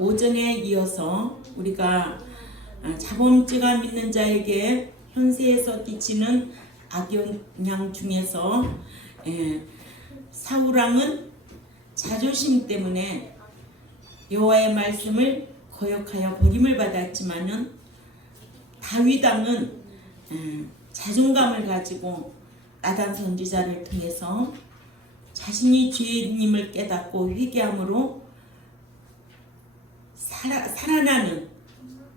오전에 이어서 우리가 자범죄가 믿는 자에게 현세에서 끼치는 악영향 중에서 사울왕은 자존심 때문에 여호와의 말씀을 거역하여 버림을 받았지만은 다윗왕은 자존감을 가지고 나단 선지자를 통해서 자신이 죄인임을 깨닫고 회개함으로 살아나는,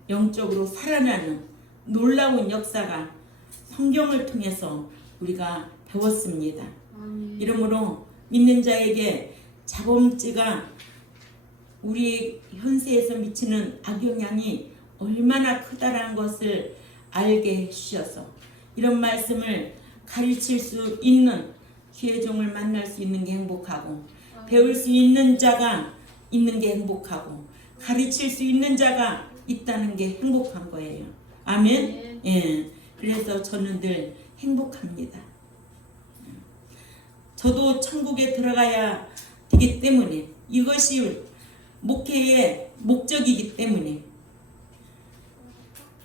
영적으로 살아나는 놀라운 역사가 성경을 통해서 우리가 배웠습니다. 이러므로 믿는 자에게 자범죄가 우리 현세에서 미치는 악영향이 얼마나 크다라는 것을 알게 해주셔서 이런 말씀을 가르칠 수 있는 기회종을 만날 수 있는 게 행복하고, 배울 수 있는 자가 있는 게 행복하고, 가르칠 수 있는 자가 있다는 게 행복한 거예요. 아멘. 예. 그래서 저는 늘 행복합니다. 저도 천국에 들어가야 되기 때문에, 이것이 목회의 목적이기 때문에,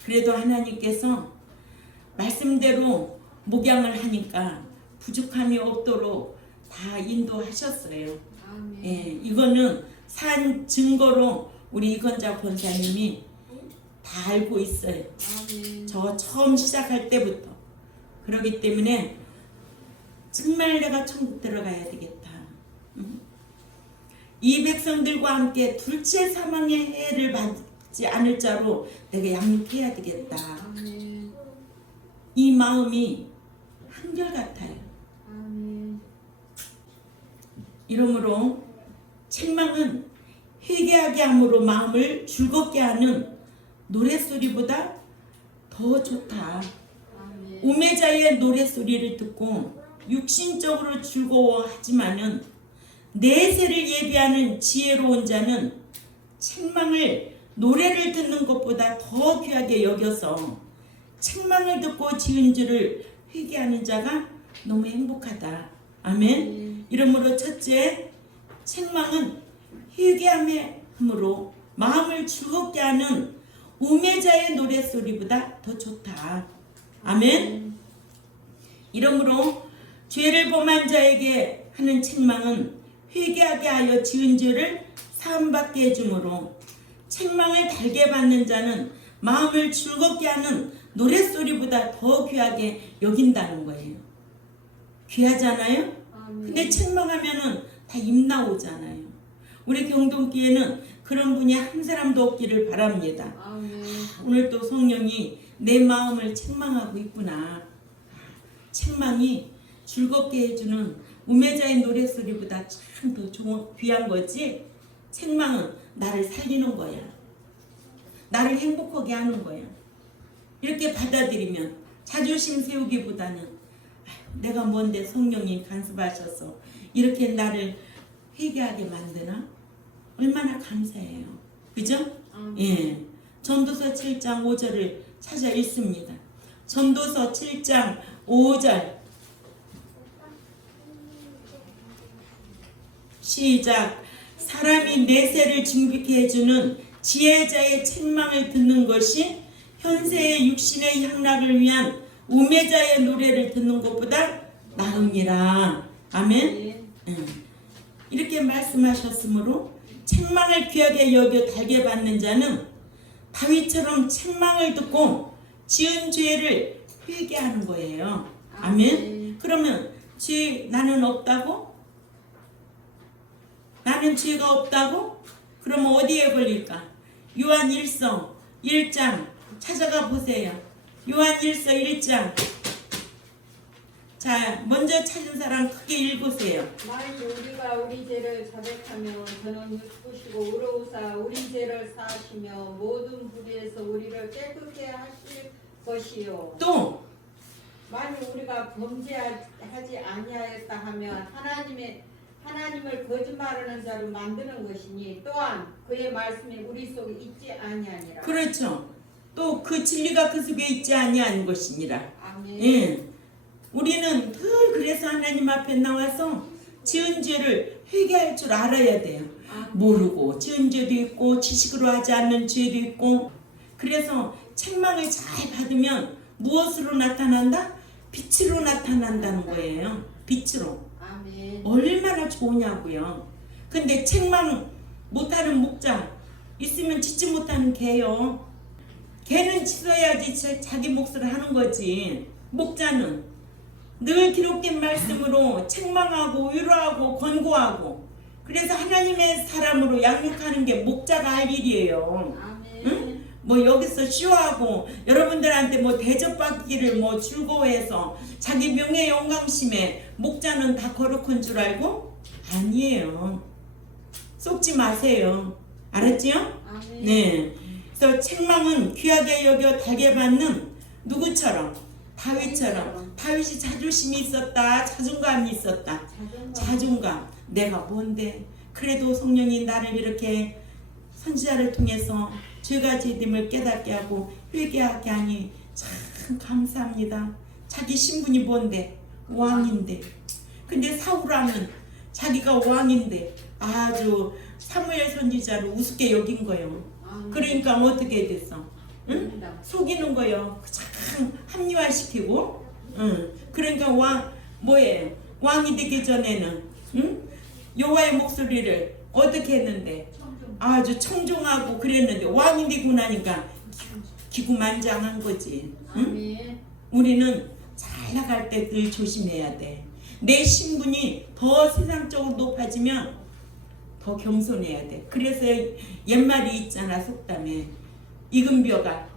그래도 하나님께서 말씀대로 목양을 하니까 부족함이 없도록 다 인도하셨어요. 예, 이거는 산 증거로 우리 이건자 권사님이 다 알고 있어요. 저 처음 시작할 때부터. 그렇기 때문에 정말 내가 천국 들어가야 되겠다. 이 백성들과 함께 둘째 사망의 해를 받지 않을 자로 내가 양육해야 되겠다. 이 마음이 한결같아요. 이러므로 책망은 회개하게 함으로 마음을 즐겁게 하는 노랫소리보다 더 좋다. 우매자의 노랫소리를 듣고 육신적으로 즐거워하지만은 내세를 예비하는 지혜로운 자는 책망을, 노래를 듣는 것보다 더 귀하게 여겨서 책망을 듣고 지은 죄를 회개하는 자가 너무 행복하다. 아멘. 이러므로 첫째, 책망은 회개함으로 마음을 즐겁게 하는 우매자의 노랫소리보다 더 좋다. 아멘. 이러므로 죄를 범한 자에게 하는 책망은 회개하게 하여 지은 죄를 사함받게 해주므로, 책망을 달게 받는 자는 마음을 즐겁게 하는 노랫소리보다 더 귀하게 여긴다는 거예요. 귀하잖아요? 근데 책망하면은 다 입 나오잖아요. 우리 경동교회는 그런 분이 한 사람도 없기를 바랍니다. 오늘 또 성령이 내 마음을 책망하고 있구나. 책망이 즐겁게 해주는 우매자의 노랫소리보다 참 더 귀한 거지. 책망은 나를 살리는 거야. 나를 행복하게 하는 거야. 이렇게 받아들이면 자존심 세우기보다는 내가 뭔데 성령이 간섭하셔서 이렇게 나를 회개하게 만드나? 얼마나 감사해요. 그죠? 예. 전도서 7장 5절을 찾아 읽습니다. 전도서 7장 5절 시작. 사람이 내세를 증빅해 해주는 지혜자의 책망을 듣는 것이 현세의 육신의 향락을 위한 우매자의 노래를 듣는 것보다 나으니라. 아멘. 이렇게 말씀하셨으므로 책망을 귀하게 여겨 달게 받는 자는 다윗처럼 책망을 듣고 지은 죄를 회개하는 거예요. 아멘. 그러면 나는 없다고? 나는 죄가 없다고? 그러면 어디에 걸릴까? 요한일서 1장 찾아가 보세요. 요한일서 1장. 자, 먼저 찾은 사람 크게 읽으세요. 만일 우리가 우리 죄를 자백하면 저는 누구시고 의로우사 우리 죄를 사하시며 모든 불의에서 우리를 깨끗게 하실 것이요. 또 만일 우리가 범죄하지 아니하였다 하면 하나님을 거짓말하는 자로 만드는 것이니 또한 그의 말씀이 우리 속에 있지 아니하니라. 그렇죠. 또 그 진리가 그 속에 있지 아니한 것이니라. 아멘. 예. 우리는 늘 그래서 하나님 앞에 나와서 지은 죄를 회개할 줄 알아야 돼요. 모르고 지은 죄도 있고 지식으로 하지 않는 죄도 있고. 그래서 책망을 잘 받으면 무엇으로 나타난다? 빛으로 나타난다는 거예요. 빛으로. 아멘. 얼마나 좋으냐고요. 근데 책망 못하는 목자 있으면 짓지 못하는 개요. 개는 짖어야지 자기 몫을 하는 거지. 목자는 늘 기록된 말씀으로 책망하고 위로하고 권고하고, 그래서 하나님의 사람으로 양육하는 게 목자가 할 일이에요. 아멘. 응? 뭐 여기서 쇼하고 여러분들한테 뭐 대접받기를 뭐 즐거워해서 자기 명예 영광심에 목자는 다 거룩한 줄 알고? 아니에요. 속지 마세요. 알았지요? 아멘. 네. 그래서 책망은 귀하게 여겨 달게 받는 누구처럼? 다윗처럼. 다윗이 자존심이 있었다. 자존감이 있었다. 자존감. 내가 뭔데? 그래도 성령이 나를 이렇게 선지자를 통해서 죄가 죄됨을 깨닫게 하고 회개하게 하니 참 감사합니다. 자기 신분이 뭔데? 왕인데. 근데 사울왕은 자기가 왕인데 아주 사무엘 선지자를 우습게 여긴 거예요. 그러니까 어떻게 됐어? 응? 속이는 거예요. 참 합리화시키고. 응. 그러니까 뭐예요? 왕이 되기 전에는 응? 여호와의 목소리를 어떻게 했는데? 아주 청종하고 그랬는데 왕이 되고 나니까 기구만장한 거지. 응? 우리는 잘 나갈 때 늘 조심해야 돼. 내 신분이 더 세상적으로 높아지면 더 겸손해야 돼. 그래서 옛말이 있잖아, 속담에. 익은 벼가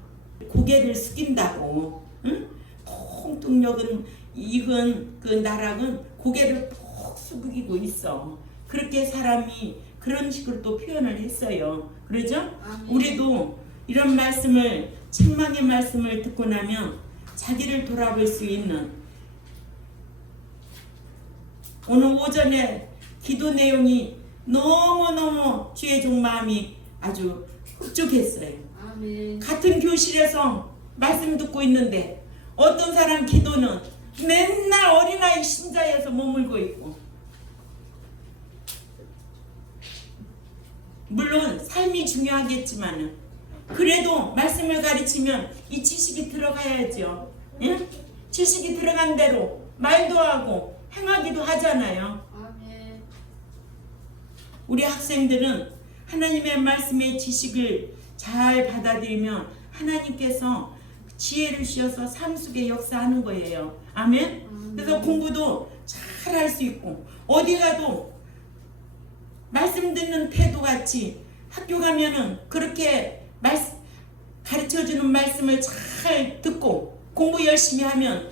고개를 숙인다고. 응? 통통력은 익은 그 나락은 고개를 푹 숙이고 있어. 그렇게 사람이 그런 식으로 또 표현을 했어요. 그러죠? 우리도 이런 말씀을, 책망의 말씀을 듣고 나면 자기를 돌아볼 수 있는, 오늘 오전에 기도 내용이 너무너무 주의 종 마음이 아주 흡족했어요. 아멘. 같은 교실에서 말씀 듣고 있는데 어떤 사람 기도는 맨날 어린아이 신자에서 머물고 있고, 물론 삶이 중요하겠지만은 그래도 말씀을 가르치면 이 지식이 들어가야죠. 응? 지식이 들어간 대로 말도 하고 행하기도 하잖아요. 아멘. 우리 학생들은 하나님의 말씀의 지식을 잘 받아들이면 하나님께서 지혜를 주셔서 삶 속에 역사하는 거예요. 아멘? 그래서 공부도 잘 할 수 있고, 어디 가도 말씀 듣는 태도같이 학교 가면은 그렇게 가르쳐주는 말씀을 잘 듣고 공부 열심히 하면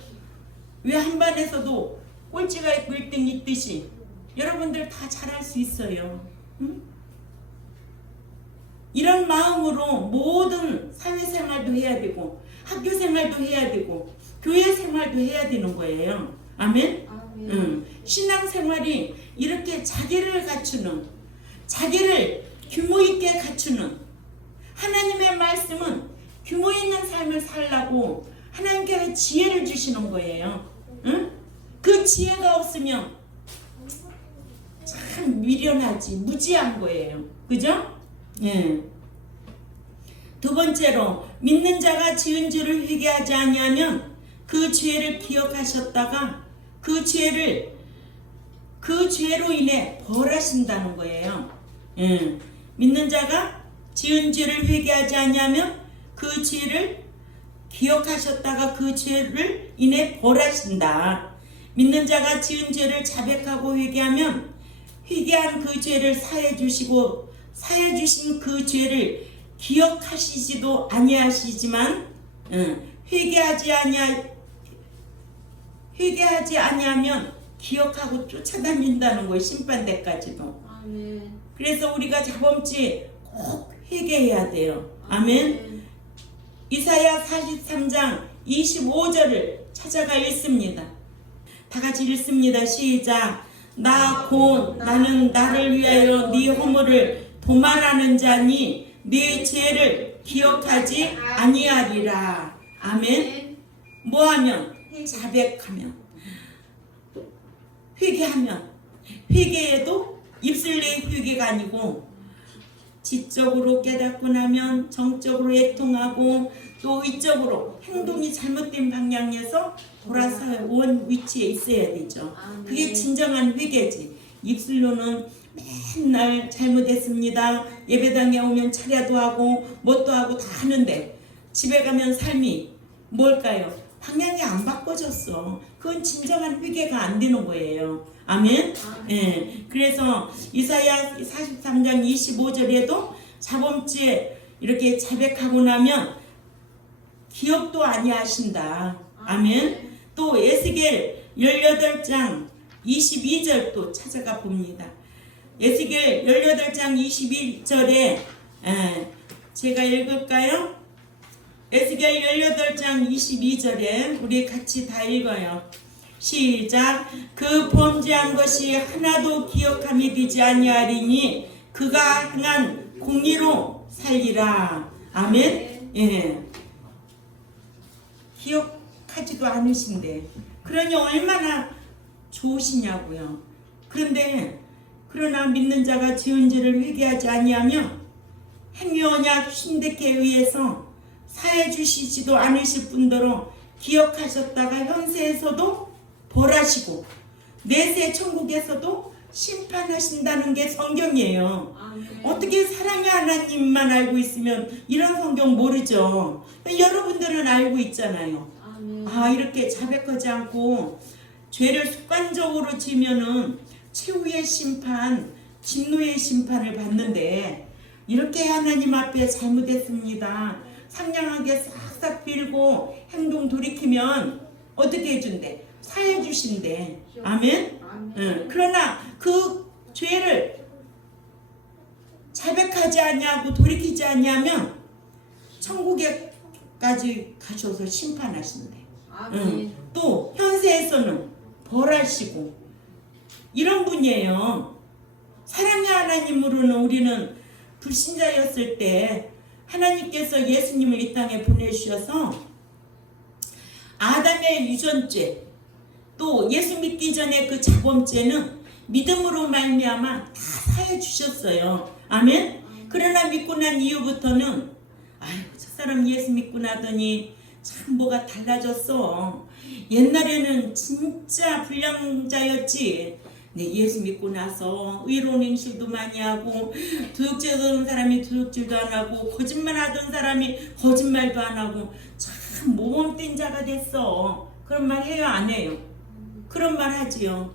왜 한 반에서도 꼴찌가 있고 1등이 있듯이 여러분들 다 잘할 수 있어요. 응? 이런 마음으로 모든 사회생활도 해야 되고 학교생활도 해야 되고 교회생활도 해야 되는 거예요. 아멘? 아멘. 신앙생활이 이렇게 자기를 갖추는, 자기를 규모 있게 갖추는, 하나님의 말씀은 규모 있는 삶을 살라고 하나님께서 지혜를 주시는 거예요. 응? 그 지혜가 없으면 참 미련하지, 무지한 거예요. 그죠? 예. 두 번째로, 믿는 자가 지은 죄를 회개하지 아니하면 그 죄를 기억하셨다가 그 죄로 인해 벌하신다는 거예요. 예. 믿는 자가 지은 죄를 회개하지 아니하면 그 죄를 기억하셨다가 그 죄를 인해 벌하신다. 믿는 자가 지은 죄를 자백하고 회개하면 회개한 그 죄를 사해 주시고 사해 주신 그 죄를 기억하시지도 아니하시지만 회개하지 아니하면 기억하고 쫓아다닌다는 거예요. 심판대까지도. 아멘. 그래서 우리가 자범죄 꼭 회개해야 돼요. 아멘. 이사야 43장 25절을 찾아가 읽습니다. 다 같이 읽습니다. 시작. 나 곧 나는 나를 위하여 네 허물을 도말하는 자니 네 죄를 기억하지 아니하리라. 아멘. 뭐하면? 자백하면, 회개하면, 회개에도 입술의 회개가 아니고 지적으로 깨닫고 나면 정적으로 애통하고 또 의적으로 행동이 잘못된 방향에서 돌아서 원 위치에 있어야 되죠. 그게 진정한 회개지. 입술로는 맨날 잘못했습니다. 예배당에 오면 차례도 하고 뭣도 하고 다 하는데 집에 가면 삶이 뭘까요? 방향이 안 바꿔졌어. 그건 진정한 회개가 안 되는 거예요. 아멘. 예. 그래서 이사야 43장 25절에도 자범죄 이렇게 자백하고 나면 기억도 아니하신다. 아멘. 또 에스겔 18장 22절도 찾아가 봅니다. 에스겔 18장 22절에 제가 읽을까요? 에스겔 18장 22절에 우리 같이 다 읽어요. 시작. 그 범죄한 것이 하나도 기억함이 되지 아니하리니 그가 행한 공의로 살리라. 아멘. 예. 기억하지도 않으신데 그러니 얼마나 좋으시냐고요. 그러나 믿는 자가 지은 죄를 회개하지 아니하며 행위 언약 신대케 의해서 사해 주시지도 않으실 뿐더러 기억하셨다가 현세에서도 벌하시고 내세 천국에서도 심판하신다는 게 성경이에요. 어떻게 사랑의 하나님만 알고 있으면 이런 성경 모르죠. 여러분들은 알고 있잖아요. 이렇게 자백하지 않고 죄를 습관적으로 지면은 최후의 심판, 진노의 심판을 받는데 이렇게 하나님 앞에 잘못했습니다. 상냥하게 싹싹 빌고 행동 돌이키면 어떻게 해준대? 사해 주신대. 아멘? 그러나 그 죄를 자백하지 아니하고 돌이키지 아니하면 천국에까지 가셔서 심판하신대. 또 현세에서는 벌하시고 이런 분이에요. 사랑의 하나님으로는 우리는 불신자였을 때 하나님께서 예수님을 이 땅에 보내주셔서 아담의 유전죄 또 예수 믿기 전에 그 자범죄는 믿음으로 말미암아 다 사해 주셨어요. 아멘. 그러나 믿고 난 이후부터는 아이고 저 사람 예수 믿고 나더니 참 뭐가 달라졌어. 옛날에는 진짜 불량자였지. 네, 예수 믿고 나서 의로운 행실도 많이 하고 도둑질 하던 사람이 도둑질도 안 하고 거짓말 하던 사람이 거짓말도 안 하고 참 모범된 자가 됐어. 그런 말 해요 안 해요? 그런 말 하지요.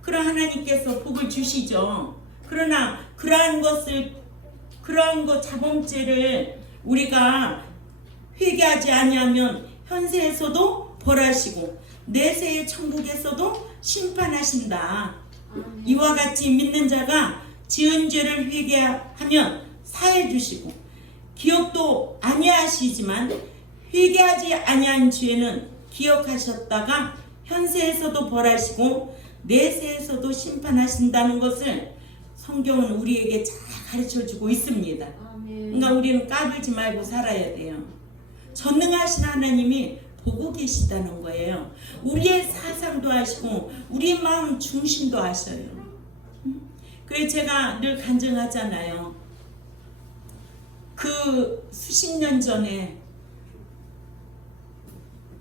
그런 하나님께서 복을 주시죠. 그러나 그러한 것 자범죄를 우리가 회개하지 아니하면 현세에서도 벌하시고 내세의 천국에서도 심판하신다. 이와 같이 믿는 자가 지은 죄를 회개하면 사해 주시고 기억도 아니하시지만 회개하지 아니한 죄는 기억하셨다가 현세에서도 벌하시고 내세에서도 심판하신다는 것을 성경은 우리에게 잘 가르쳐주고 있습니다. 그러니까 우리는 까불지 말고 살아야 돼요. 전능하신 하나님이 보고 계시다는 거예요. 우리의 사상도 아시고 우리의 마음 중심도 아셔요. 그래서 제가 늘 간증하잖아요. 그 수십 년 전에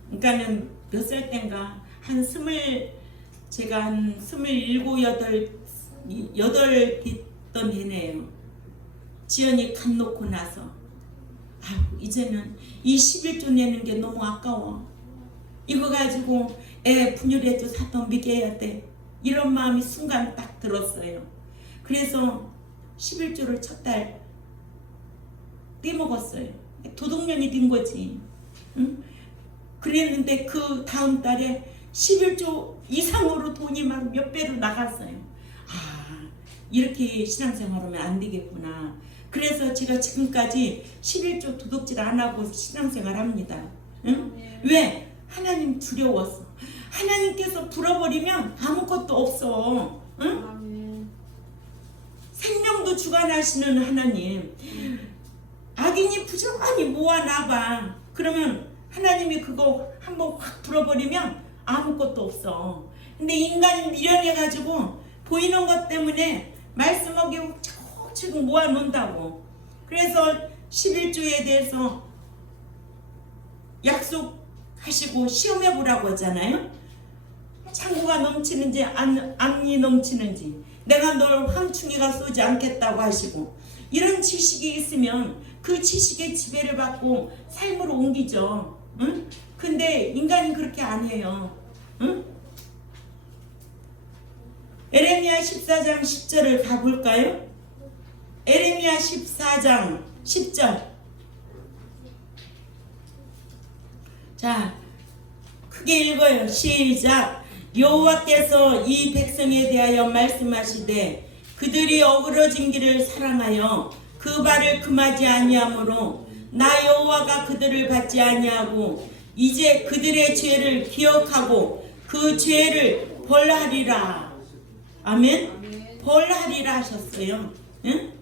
그러니까는 몇 살 땐가 제가 한 27, 8 됐던 해네요. 지연이 간 놓고 나서 이제는 이 11조 내는 게 너무 아까워. 이거 가지고 애 분유라도 사돈 먹여야 돼. 이런 마음이 순간 딱 들었어요. 그래서 11조를 첫 달 떼먹었어요. 도둑년이 된 거지. 응? 그랬는데 그 다음 달에 11조 이상으로 돈이 막 몇 배로 나갔어요. 이렇게 신앙생활하면 안 되겠구나. 그래서 제가 지금까지 11조 도둑질 안 하고 신앙생활 합니다. 응? 왜? 하나님 두려웠어. 하나님께서 불어버리면 아무것도 없어. 응? 생명도 주관하시는 하나님. 악인이 부정하니 모아놔봐. 그러면 하나님이 그거 한번 확 불어버리면 아무것도 없어. 근데 인간이 미련해가지고 보이는 것 때문에 말씀하기 지금 모아놓는다고. 그래서 11조에 대해서 약속하시고 시험해 보라고 하잖아요. 창고가 넘치는지 안이 넘치는지, 내가 널 황충이가 쏘지 않겠다고 하시고, 이런 지식이 있으면 그 지식의 지배를 받고 삶으로 옮기죠. 응? 근데 인간이 그렇게 안 해요. 응? 에레미야 14장 10절을 가볼까요? 에레미야 14장 10절. 자, 크게 읽어요. 시작. 여호와께서 이 백성에 대하여 말씀하시되 그들이 어그러진 길을 사랑하여 그 발을 금하지 아니하므로 나 여호와가 그들을 받지 아니하고 이제 그들의 죄를 기억하고 그 죄를 벌하리라. 아멘. 벌하리라 하셨어요. 응?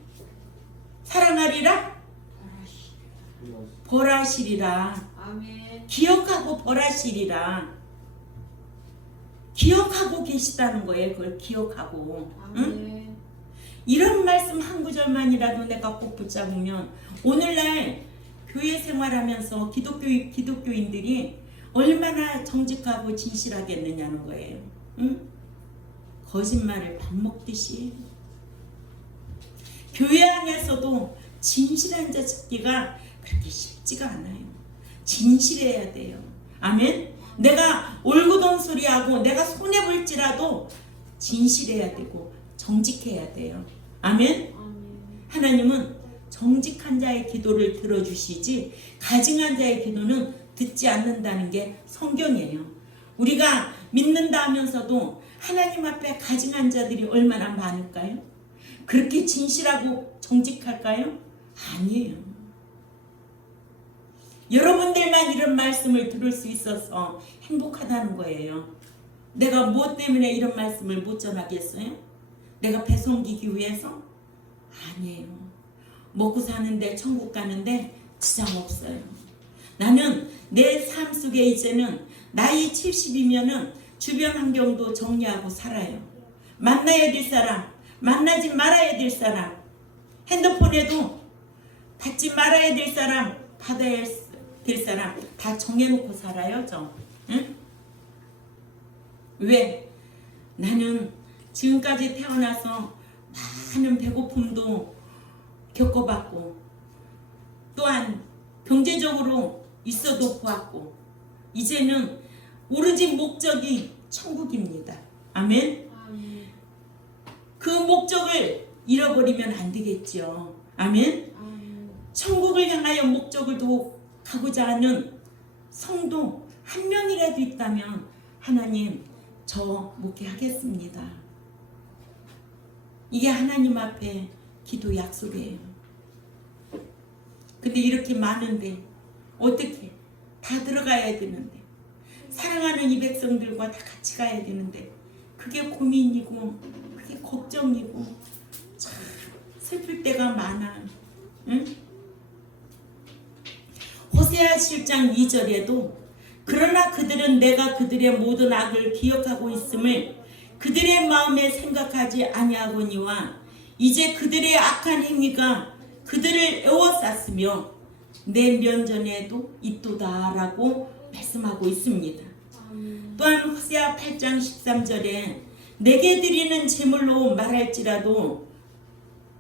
사랑하리라? 벌하시리라. 아멘. 기억하고 벌하시리라. 기억하고 계시다는 거예요. 그걸 기억하고. 응? 아멘. 이런 말씀 한 구절만이라도 내가 꼭 붙잡으면 오늘날 교회 생활하면서 기독교인들이 얼마나 정직하고 진실하겠느냐는 거예요. 응? 거짓말을 밥 먹듯이. 교회 안에서도 진실한 자 찾기가 그렇게 쉽지가 않아요. 진실해야 돼요. 아멘. 내가 올고돈 소리하고 내가 손해볼지라도 진실해야 되고 정직해야 돼요. 아멘. 하나님은 정직한 자의 기도를 들어주시지 가증한 자의 기도는 듣지 않는다는 게 성경이에요. 우리가 믿는다 하면서도 하나님 앞에 가증한 자들이 얼마나 많을까요? 그렇게 진실하고 정직할까요? 아니에요. 여러분들만 이런 말씀을 들을 수 있어서 행복하다는 거예요. 내가 무엇 때문에 이런 말씀을 못 전하겠어요? 내가 배 섬기기 위해서? 아니에요. 먹고 사는데 천국 가는데 지장 없어요. 나는 내 삶 속에 이제는 나이 70이면은 주변 환경도 정리하고 살아요. 만나야 될 사람, 만나지 말아야 될 사람, 핸드폰에도 받지 말아야 될 사람, 받아야 될 사람 다 정해놓고 살아요. 저. 응? 왜? 나는 지금까지 태어나서 많은 배고픔도 겪어봤고 또한 경제적으로 있어도 보았고 이제는 오로지 목적이 천국입니다. 아멘. 그 목적을 잃어버리면 안 되겠죠. 아멘. 천국을 향하여 목적을 두고 가고자 하는 성도 한 명이라도 있다면 하나님 저 목회하겠습니다. 이게 하나님 앞에 기도 약속이에요. 근데 이렇게 많은데 어떻게 다 들어가야 되는데 사랑하는 이 백성들과 다 같이 가야 되는데 그게 고민이고 그게 걱정이고 참 슬플 때가 많아. 응? 호세아 7장 2절에도 그러나 그들은 내가 그들의 모든 악을 기억하고 있음을 그들의 마음에 생각하지 아니하거니와 이제 그들의 악한 행위가 그들을 에워쌌으며 내 면전에도 있도다라고 말씀하고 있습니다. 또한 호세아 8장 13절에 내게 드리는 제물로 말할지라도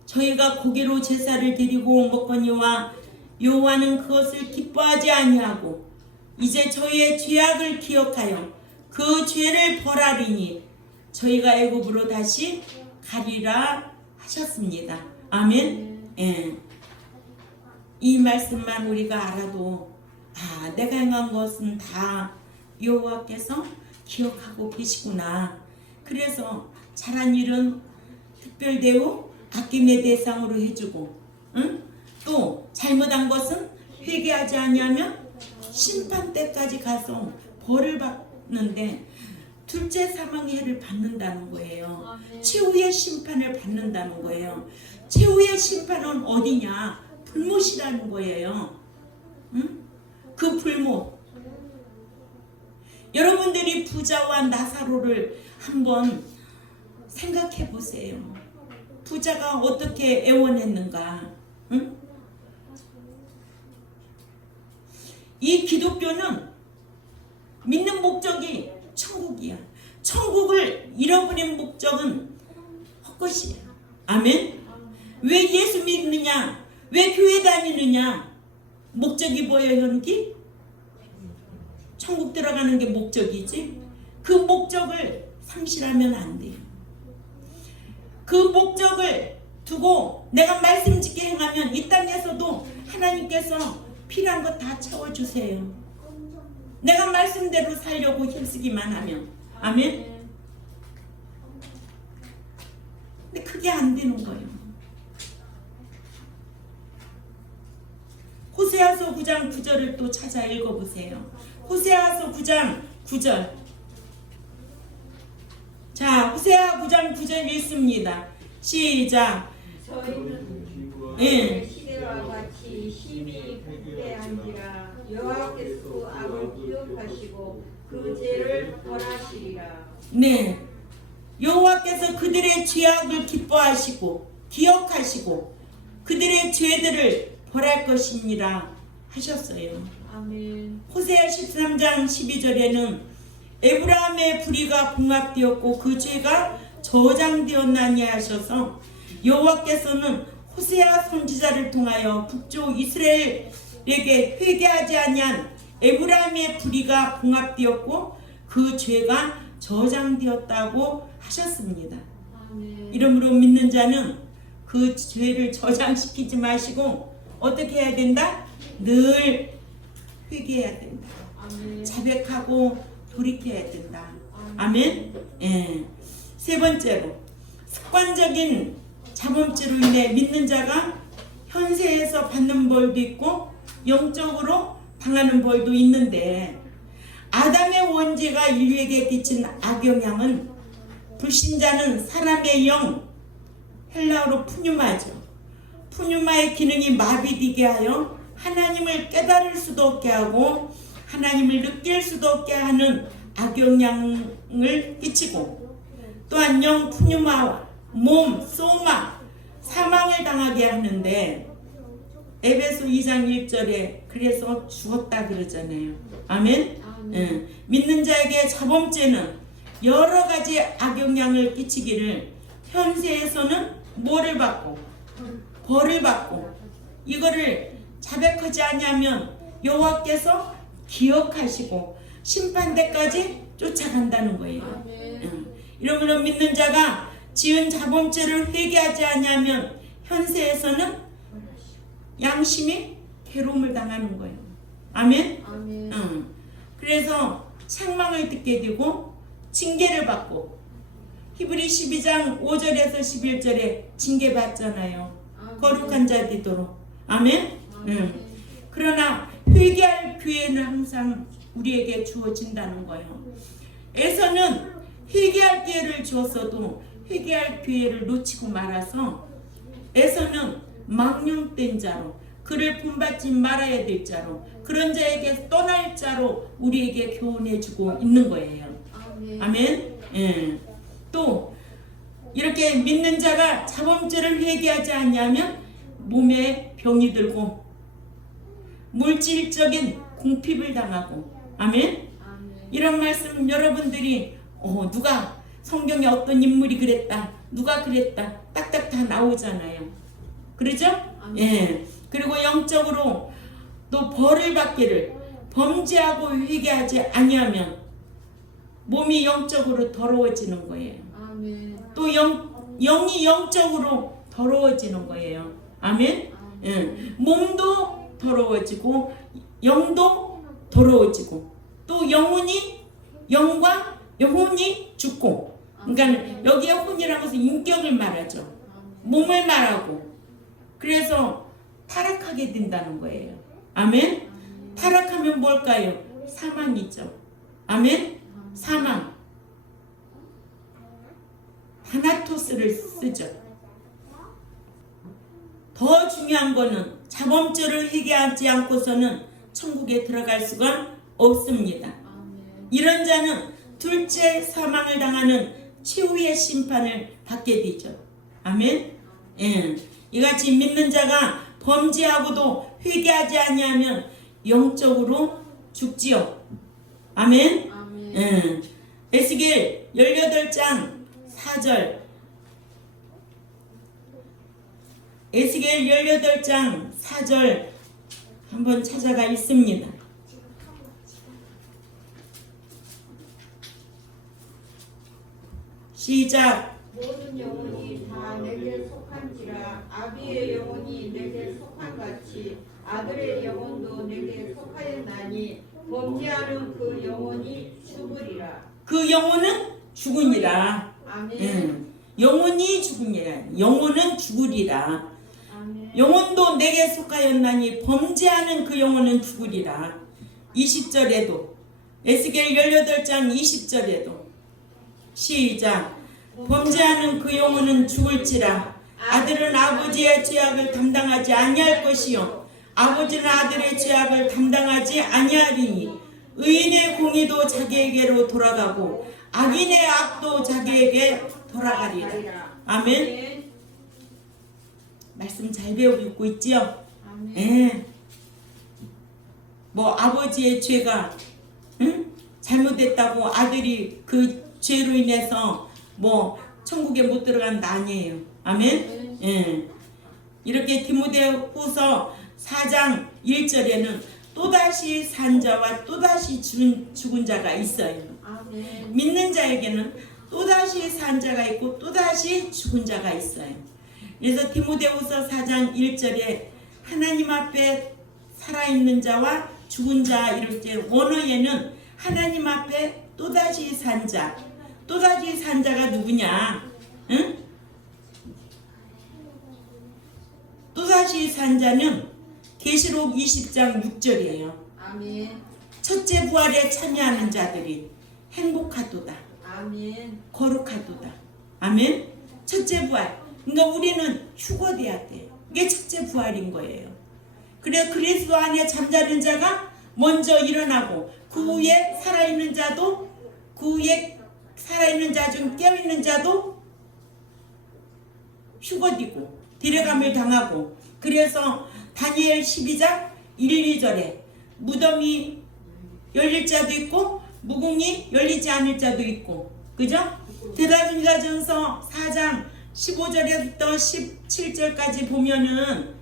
저희가 고기로 제사를 드리고 먹거니와 여호와는 그것을 기뻐하지 아니하고 이제 저희의 죄악을 기억하여 그 죄를 벌하리니 저희가 애굽으로 다시 가리라 하셨습니다. 아멘. 예. 이 말씀만 우리가 알아도 내가 행한 것은 다 여호와께서 기억하고 계시구나. 그래서 잘한 일은 특별 대우 아낌의 대상으로 해주고, 응? 또 잘못한 것은 회개하지 아니하면 심판 때까지 가서 벌을 받는데 둘째 사망의 해를 받는다는 거예요. 최후의 심판을 받는다는 거예요. 최후의 심판은 어디냐? 불못이라는 거예요. 응? 그 불못. 여러분들이 부자와 나사로를 한번 생각해 보세요. 부자가 어떻게 애원했는가? 응? 이 기독교는 믿는 목적이 천국이야. 천국을 잃어버린 목적은 헛것이야. 아멘? 왜 예수 믿느냐? 왜 교회 다니느냐? 목적이 뭐예요, 현기? 천국 들어가는 게 목적이지. 그 목적을 상실하면 안 돼요. 그 목적을 두고 내가 말씀 짓게 행하면 이 땅에서도 하나님께서 필요한 거 다 채워주세요. 내가 말씀대로 살려고 힘쓰기만 하면. 아멘? 근데 그게 안 되는 거예요. 호세아서 9장 9절을 또 찾아 읽어보세요. 호세아서 9장 9절. 자, 호세아 9장 9절 읽습니다. 시작. 저희는 예. 시대와 같이 심히 부패한지라 여호와께서 악을 기억하시고 그 죄를 벌하시리라. 네. 여호와께서 그들의 죄악을 기뻐하시고 기억하시고 그들의 죄들을 벌할 것입니다 하셨어요. 아멘. 호세아 13장 12절에는 에브라임의 불의가 봉합되었고 그 죄가 저장되었나니 하셔서 여호와께서는 호세아 선지자를 통하여 북쪽 이스라엘에게 회개하지 아니한 에브라임의 불의가 봉합되었고 그 죄가 저장되었다고 하셨습니다. 아멘. 이러므로 믿는 자는 그 죄를 저장시키지 마시고 어떻게 해야 된다? 늘 회개해야 된다. 아멘. 자백하고 돌이켜야 된다. 아멘. 예. 세 번째로 습관적인 자범죄로 인해 믿는 자가 현세에서 받는 벌도 있고 영적으로 당하는 벌도 있는데 아담의 원죄가 인류에게 끼친 악영향은 불신자는 사람의 영 헬라어로 푸뉴마죠. 푸뉴마의 기능이 마비되게 하여 하나님을 깨달을 수도 없게 하고 하나님을 느낄 수도 없게 하는 악영향을 끼치고 또한 영 푸뉴마와 몸, 소마, 사망을 당하게 하는데 에베소 2장 1절에 그래서 죽었다 그러잖아요. 아멘? 예. 믿는 자에게 자범죄는 여러 가지 악영향을 끼치기를 현세에서는 뭐를 받고 벌을 받고 이거를 자백하지 아니하면 여호와께서 기억하시고 심판대까지 쫓아간다는 거예요. 이러므로 믿는 자가 지은 자범죄를 회개하지 아니하면 현세에서는 양심이 괴로움을 당하는 거예요. 아멘? 아멘. 그래서 책망을 듣게 되고 징계를 받고 히브리 12장 5절에서 11절에 징계 받잖아요. 거룩한 자 되도록. 아멘? 그러나 회개할 기회는 항상 우리에게 주어진다는 거예요. 에서는 회개할 기회를 주었어도 회개할 기회를 놓치고 말아서 에서는 망령된 자로 그를 본받지 말아야 될 자로 그런 자에게 떠날 자로 우리에게 교훈해주고 있는 거예요. 아멘. 예. 또 이렇게 믿는 자가 자범죄를 회개하지 않냐면 몸에 병이 들고 물질적인 궁핍을 당하고 아멘. 이런 말씀 여러분들이 누가 성경에 어떤 인물이 그랬다 누가 그랬다 딱딱 다 나오잖아요. 그러죠? 예. 그리고 영적으로 또 벌을 받기를 범죄하고 회개하지 아니하면 몸이 영적으로 더러워지는 거예요. 또 영이 영적으로 더러워지는 거예요. 아멘. 예. 몸도 더러워지고 영도 더러워지고 또 영과 영혼이 죽고 그러니까 여기에 혼이라는 것은 인격을 말하죠. 몸을 말하고 그래서 타락하게 된다는 거예요. 아멘. 타락하면 뭘까요? 사망이죠. 아멘. 사망. 다나토스를 쓰죠. 더 중요한 거는 자범죄를 회개하지 않고서는 천국에 들어갈 수가 없습니다. 이런 자는 둘째 사망을 당하는 최후의 심판을 받게 되죠. 아멘. 예. 이같이 믿는 자가 범죄하고도 회개하지 아니하면 영적으로 죽지요. 아멘. 아멘. 예. 에스겔 18장 4절. 에스겔 18장 4절 한번 찾아가 있습니다. 시작. 모든 영혼이 다 내게 속한지라 아비의 영혼이 내게 속한같이 아들의 영혼도 내게 속하였나니 범죄하는 그 영혼이 죽으리라. 그 영혼은 죽으니라. 아멘. 영혼이 죽으니라. 영혼은 죽으리라. 아멘. 영혼도 내게 속하였나니 범죄하는 그 영혼은 죽으리라. 20절에도 에스겔 18장 20절에도 시작. 범죄하는 그 영혼은 죽을지라. 아들은 아버지의 죄악을 담당하지 아니할 것이요 아버지는 아들의 죄악을 담당하지 아니하리니 의인의 공의도 자기에게로 돌아가고 악인의 악도 자기에게 돌아가리라. 아멘. 말씀 잘 배우고 있지요? 아멘. 예. 뭐 아버지의 죄가 잘못됐다고 아들이 그 죄로 인해서 뭐 천국에 못 들어간다 아니에요. 아멘. 예. 이렇게 디모데후서 4장 1절에는 또다시 산 자와 또다시 죽은 자가 있어요. 아멘. 믿는 자에게는 또다시 산 자가 있고 또다시 죽은 자가 있어요. 그래서 디모데후서 4장 1절에 하나님 앞에 살아있는 자와 죽은 자 이럴 때 원어에는 하나님 앞에 또다시 산 자, 또다시 산 자가 누구냐? 응? 또다시 산 자는 계시록 20장 6절이에요. 아멘. 첫째 부활에 참여하는 자들이 행복하도다. 아멘. 거룩하도다. 아멘. 첫째 부활. 그러니까 우리는 휴거돼야 돼. 이게 첫째 부활인 거예요. 그래 그리스도 안에 잠자는 자가 먼저 일어나고 그 후에 살아있는 자도 그 후에 살아있는 자 중 깨어있는 자도 휴거되고 데려감을 당하고 그래서 다니엘 12장 1, 2절에 무덤이 열릴 자도 있고 무궁이 열리지 않을 자도 있고 그죠? 데살로니가전서 4장 15절에부터 17절까지 보면은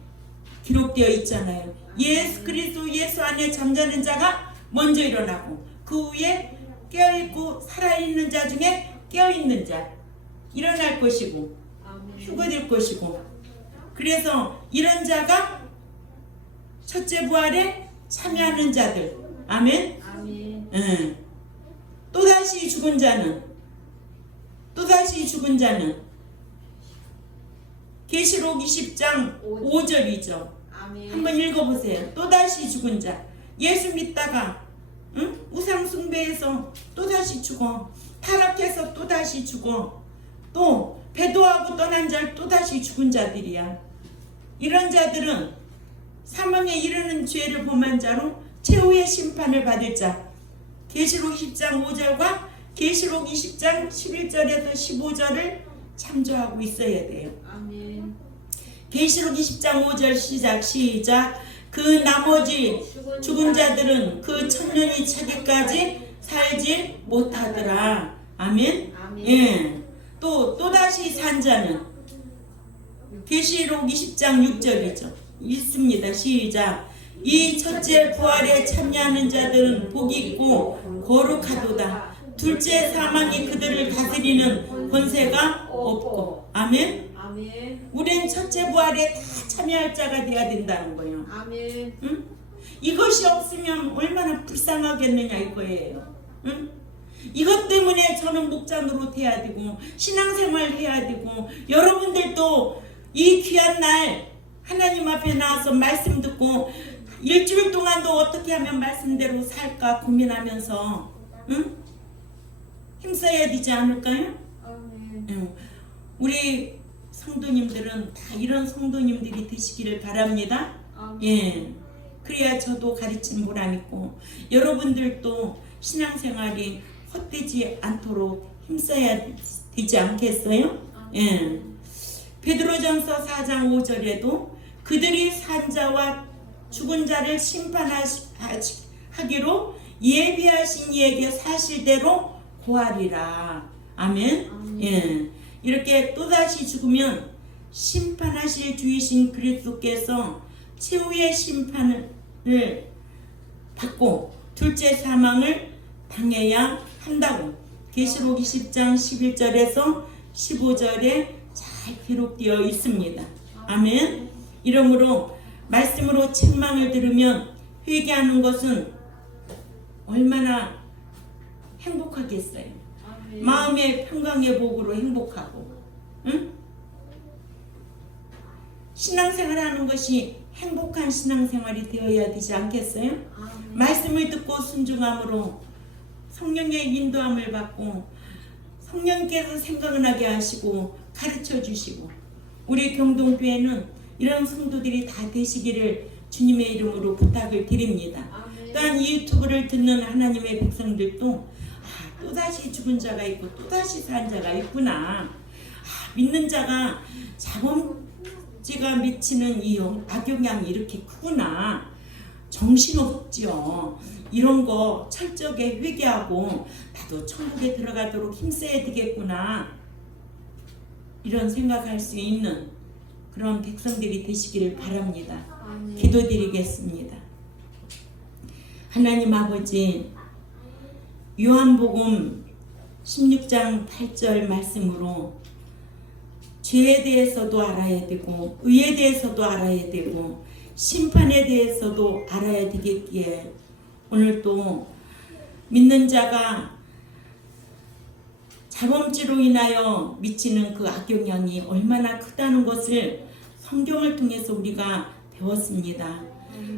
기록되어 있잖아요. 예수 그리스도 예수 안에 잠자는 자가 먼저 일어나고 그 후에 깨어있고 살아있는 자 중에 깨어있는 자 일어날 것이고 휴거될 것이고 그래서 이런 자가 첫째 부활에 참여하는 자들 아멘. 아멘. 또다시 죽은 자는 계시록 20장 5절이죠. 아멘. 한번 읽어보세요. 또다시 죽은 자 예수 믿다가 우상 숭배해서 또다시 죽어 타락해서 또다시 죽어 또 배도하고 떠난 자 또다시 죽은 자들이야. 이런 자들은 사망에 이르는 죄를 범한 자로 최후의 심판을 받을 자 계시록 10장 5절과 계시록 20장 11절에서 15절을 참조하고 있어야 돼요. 아멘. 계시록 20장 5절 시작 그 나머지 죽은 자들은 그 천년이 차기까지 살지 못하더라. 아멘. 아멘. 예. 또다시 산 자는 계시록 20장 6절이죠. 읽습니다. 시작. 이 첫째 부활에 참여하는 자들은 복이 있고 거룩하도다. 둘째 사망이 그들을 다스리는 권세가 없고. 아멘. 아멘. 우린 첫째 부활에 다 참여할 자가 돼야 된다는 거예요. 아멘. 응? 이것이 없으면 얼마나 불쌍하겠느냐 이거예요. 응? 이것 때문에 저는 목자 노릇해야 되고 신앙생활 해야 되고 여러분들도 이 귀한 날 하나님 앞에 나와서 말씀 듣고 일주일 동안도 어떻게 하면 말씀대로 살까 고민하면서 응? 힘써야 되지 않을까요? 아멘. 응. 우리 성도님들은 다 이런 성도님들이 되시기를 바랍니다. 아멘. 예. 그래야 저도 가르치는 보람 있고 여러분들도 신앙생활이 헛되지 않도록 힘써야 되지 않겠어요? 예. 베드로전서 4장 5절에도 그들이 산자와 죽은 자를 심판하기로 예비하신 이에게 사실대로 고하리라. 아멘. 예. 이렇게 또다시 죽으면 심판하실 주이신 그리스도께서 최후의 심판을 받고 둘째 사망을 당해야 한다고 계시록 20장 11절에서 15절에 잘 기록되어 있습니다. 아멘. 이러므로 말씀으로 책망을 들으면 회개하는 것은 얼마나 행복하겠어요. 마음의 평강의 복으로 행복하고, 응? 신앙생활하는 것이 행복한 신앙생활이 되어야 되지 않겠어요? 말씀을 듣고 순종함으로 성령의 인도함을 받고 성령께서 생각나게 하시고 가르쳐 주시고 우리 경동교회는 이런 성도들이 다 되시기를 주님의 이름으로 부탁을 드립니다. 또한 이 유튜브를 듣는 하나님의 백성들도 또다시 죽은 자가 있고 또다시 산 자가 있구나. 믿는 자가 자범죄가 미치는 이 악영향이 이렇게 크구나. 정신없죠. 이런 거 철저하게 회개하고 나도 천국에 들어가도록 힘써야 되겠구나. 이런 생각할 수 있는 그런 백성들이 되시기를 바랍니다. 기도드리겠습니다. 하나님 아버지, 요한복음 16장 8절 말씀으로 죄에 대해서도 알아야 되고 의에 대해서도 알아야 되고 심판에 대해서도 알아야 되겠기에 오늘 또 믿는 자가 자범죄로 인하여 미치는 그 악영향이 얼마나 크다는 것을 성경을 통해서 우리가 배웠습니다.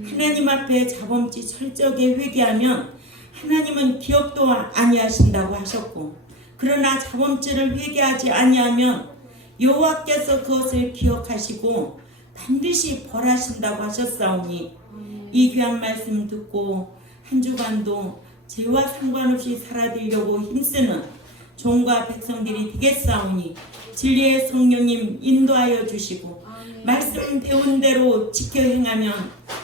하나님 앞에 자범죄 철저하게 회개하면 하나님은 기억도 아니하신다고 하셨고 그러나 자범죄를 회개하지 아니하면 여호와께서 그것을 기억하시고 반드시 벌하신다고 하셨사오니 이 귀한 말씀 듣고 한 주간도 죄와 상관없이 살아들려고 힘쓰는 종과 백성들이 되겠사오니 진리의 성령님 인도하여 주시고 말씀 배운 대로 지켜 행하면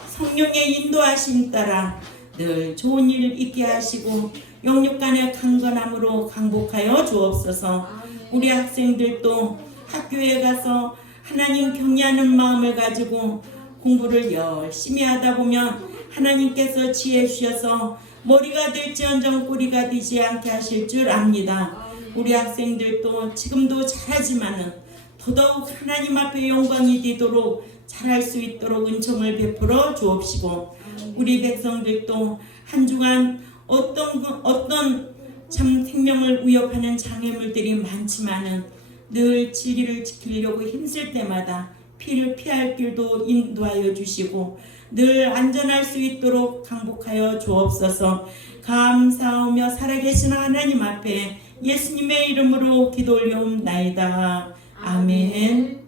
성령의 인도하심 따라 늘 좋은 일 있게 하시고 영육간의 강건함으로 강복하여 주옵소서. 우리 학생들도 학교에 가서 하나님 경외하는 마음을 가지고 공부를 열심히 하다 보면 하나님께서 지혜 주셔서 머리가 될지언정 꼬리가 되지 않게 하실 줄 압니다. 우리 학생들도 지금도 잘하지만은 더더욱 하나님 앞에 영광이 되도록 잘할 수 있도록 은총을 베풀어 주옵시고 우리 백성들도 한 주간 어떤 참 생명을 위협하는 장애물들이 많지만은 늘 진리를 지키려고 힘쓸 때마다 피를 피할 길도 인도하여 주시고 늘 안전할 수 있도록 강복하여 주옵소서. 감사하며 살아계신 하나님 앞에 예수님의 이름으로 기도 올려옵나이다. 아멘.